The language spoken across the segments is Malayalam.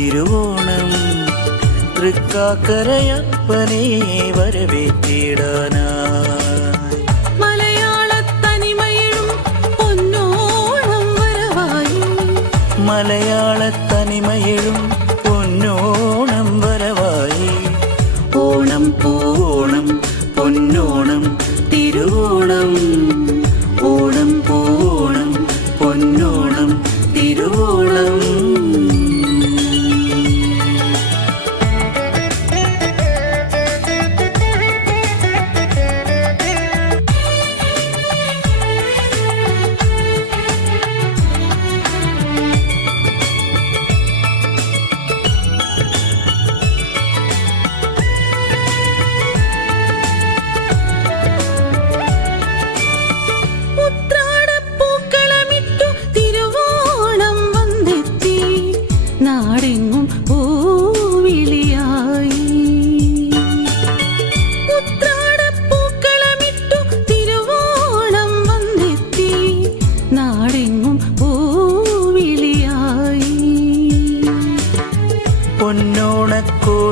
തിരുവോണം. തൃക്കാക്കരയപ്പനെ വരവേറ്റിടാനാ മലയാള തനിമയിലും പൊന്നോണം വരവായി. ഓണം പൂവോണം പൊന്നോണം തിരുവോണം.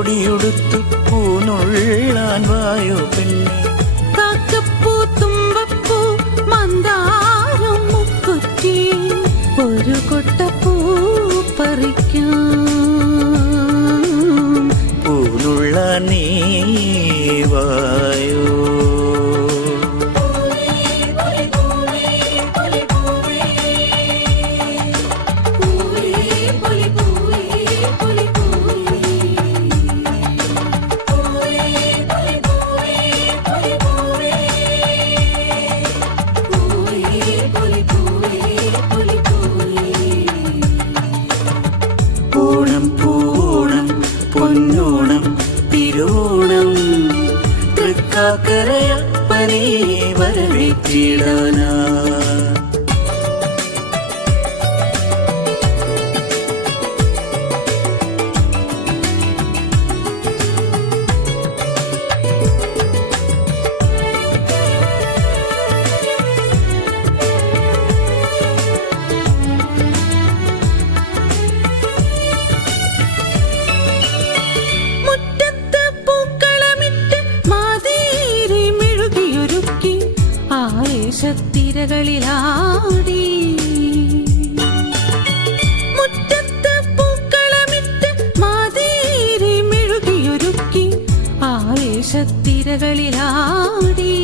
പൊന്നോണക്കോടിയുടുത്തു പൂനുള്ളാൻ വായോ പെണ്ണെ? കാക്കപ്പൂ തുമ്പപ്പൂ മന്ദാരം മുക്കുറ്റി. ഒരു കൊട്ടപ്പൂ തൃക്കാക്കരയപ്പനെ വരവേറ്റിടാനാ ആവേശത്തിരകളിലാടി മുറ്റത്ത് പൂക്കളമിട്ട് മാതേരി മെഴുകിയൊരുക്കി ആവേശത്തിരകളിലാടി.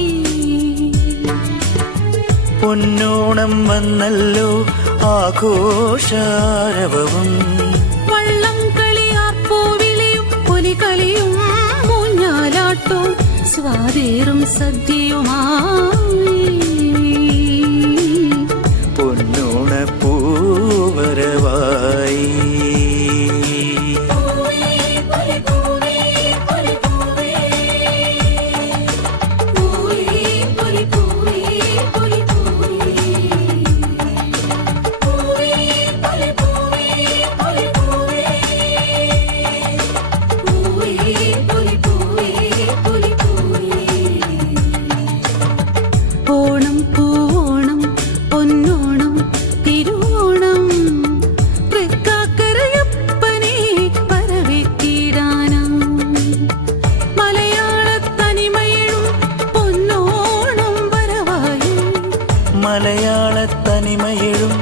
പൊന്നോണം വന്നല്ലോ ആഘോഷാരവവും. വള്ളം കളിയാർപ്പൂവിളിയും പുലികളിയും മൂഞ്ഞാലാട്ടവും സ്വാതേറും സദ്യയുമായി. പൊന്നോണം വരവായി മലയാളത്തനിമയിലും